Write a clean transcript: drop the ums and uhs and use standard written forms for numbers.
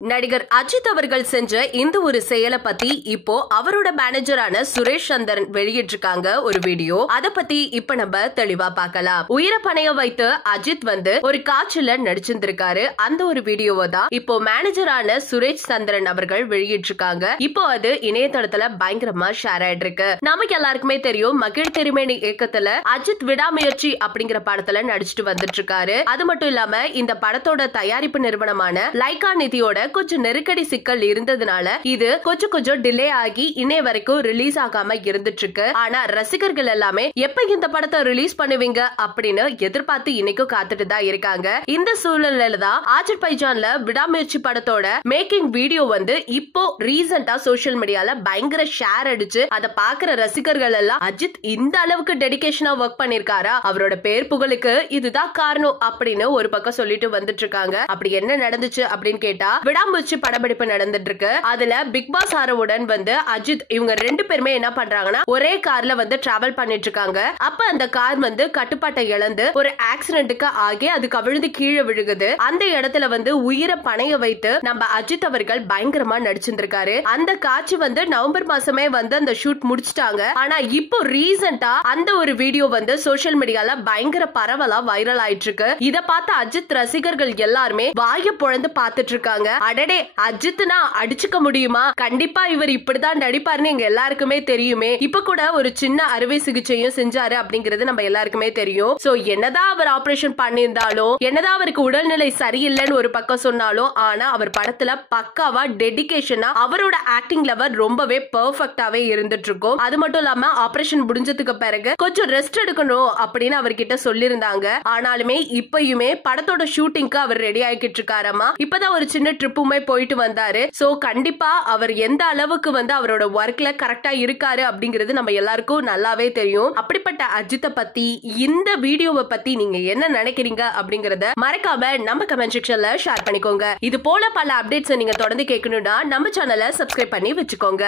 நடிகர் அஜித் அவர்கள் செஞ்ச இந்த ஒரு செயலை பத்தி இப்போ அவரோட மேனேஜரான சுரேஷ் சந்திரன் வெளியிட்டிருக்காங்க ஒரு வீடியோ. அத பத்தி இப்ப நம்ம தெளிவா பார்க்கலாம். உயிரை பணைய வைத்து அஜித் ஒரு காட்சியில நடிச்சிருந்திருக்காரு. அந்த ஒரு வீடியோவை தான் இப்போ மேனேஜரான சுரேஷ் சந்திரன் அவர்கள் வெளியிட்டிருக்காங்க. இப்போ அது இணையதளத்துல பயங்கரமா ஷேர் ஆயிட்டு இருக்கு. நமக்கு எல்லாருக்குமே தெரியும், மகிழ் திருமேனி இயக்கத்துல அஜித் விடாமுயற்சி அப்படிங்கிற படத்துல நடிச்சிட்டு வந்துட்டு இருக்காரு. அது மட்டும் இல்லாம இந்த படத்தோட தயாரிப்பு நிறுவனமான லைகா நிதியோட கொஞ்சம் நெருக்கடி சிக்கல் இருந்ததுனால இது கொஞ்சம் டிலே ஆகி இன்னை வரைக்கும் ரிலீஸ் ஆகாம இருந்துட்டு இருக்கு. ஆனா ரசிகர்கள் எல்லாமே எப்ப இந்த படத்தை ரிலீஸ் பண்ணுவீங்க அப்படின்னு எதிர்பார்த்து இன்னைக்கும் காத்துட்டு தான் இருக்காங்க. இந்த சூழ்நிலையில தான் ஆஜர் பைஜான்ல விடாமுயற்சி படத்தோட மேக்கிங் வீடியோ இப்போ ரீசெண்டா சோசியல் மீடியால பயங்கர ஷேர் அடிச்சு அதை பாக்குற ரசிகர்கள் எல்லாம் அஜித் இந்த அளவுக்கு டெடிகேஷனா ஒர்க் பண்ணிருக்காரா, அவரோட பேர் புகழுக்கு இதுதான் காரணம் அப்படின்னு ஒரு பக்கம் சொல்லிட்டு வந்துட்டு இருக்காங்க. அப்படி என்ன நடந்துச்சு அப்படின்னு கேட்டா, விடாமுயற்சி படப்பிடிப்பு நடந்துட்டு இருக்கு. அதுல பிக் பாஸ் ஆரவுடன் அஜித் இவங்க ரெண்டு பேருமே என்ன பண்றாங்கன்னா ஒரே கார்ல டிராவல் பண்ணிட்டு இருக்காங்க. அப்ப அந்த கார் கட்டுப்பாட்டை இழந்து ஒரு ஆக்சிடென்ட்க்கு ஆகி அது கவிழ்ந்து கீழே விழுகுது. அந்த இடத்துல உயிரை பணைய வைத்து நம்ம அஜித் அவர்கள் பயங்கரமா நடிச்சிருந்திருக்காரு. அந்த காட்சி நவம்பர் மாசமே அந்த ஷூட் முடிச்சிட்டாங்க. ஆனா இப்போ ரீசெண்டா அந்த ஒரு வீடியோ சோசியல் மீடியால பயங்கர பரவலா வைரல் ஆயிட்டு இருக்கு. இத பார்த்த அஜித் ரசிகர்கள் எல்லாருமே வாய பொழந்து பார்த்துட்டு இருக்காங்க. அடடே, அஜித்னா அடிச்சுக்க முடியுமா, கண்டிப்பா இவர் இப்படிதான் நடிப்பாருன்னு எங்க எல்லாருக்குமே தெரியுமே. இப்ப கூட ஒரு சின்ன அறுவை சிகிச்சையும் செஞ்சாரு அப்படிங்கிறது நம்ம எல்லாருக்குமே தெரியும். சோ என்னதான் அவர் ஆபரேஷன் பண்ணியிருந்தாலும், என்னதான் அவருக்கு உடல்நிலை சரியில்லைன்னு ஒரு பக்கம் சொன்னாலும், ஆனா அவர் படத்துல பக்காவா டெடிகேஷனா அவரோட ஆக்டிங் லெவல் ரொம்பவே பெர்ஃபெக்ட்டாவே இருந்துட்டு இருக்கும். அது மட்டும் இல்லாம ஆபரேஷன் முடிஞ்சதுக்கு பிறகு கொஞ்சம் ரெஸ்ட் எடுக்கணும் அப்படின்னு அவர்கிட்ட சொல்லியிருந்தாங்க. ஆனாலுமே இப்பயுமே படத்தோட ஷூட்டிங்க்கு அவர் ரெடி ஆகிட்டு இருக்காரமா. இப்பதான் ஒரு சின்ன ட்ரிப்புமே போயிட்டு வந்தாரு. சோ கண்டிப்பா அவர் எந்த அளவுக்கு அவரோட ஒர்க்ல கரெக்டா இருக்காரு அப்படிங்கிறது நம்ம எல்லாருக்கும் நல்லாவே தெரியும். அப்படிப்பட்ட அஜித்தை பத்தி இந்த வீடியோவை பத்தி நீங்க என்ன நினைக்கிறீங்க அப்படிங்கறத மறக்காம நம்ம கமெண்ட் செக்ஷன்ல ஷேர் பண்ணிக்கோங்க. இது போல பல அப்டேட்ஸ் நீங்க தொடர்ந்து கேட்கணும்னா நம்ம சேனலை சப்ஸ்கிரைப் பண்ணி வச்சுக்கோங்க.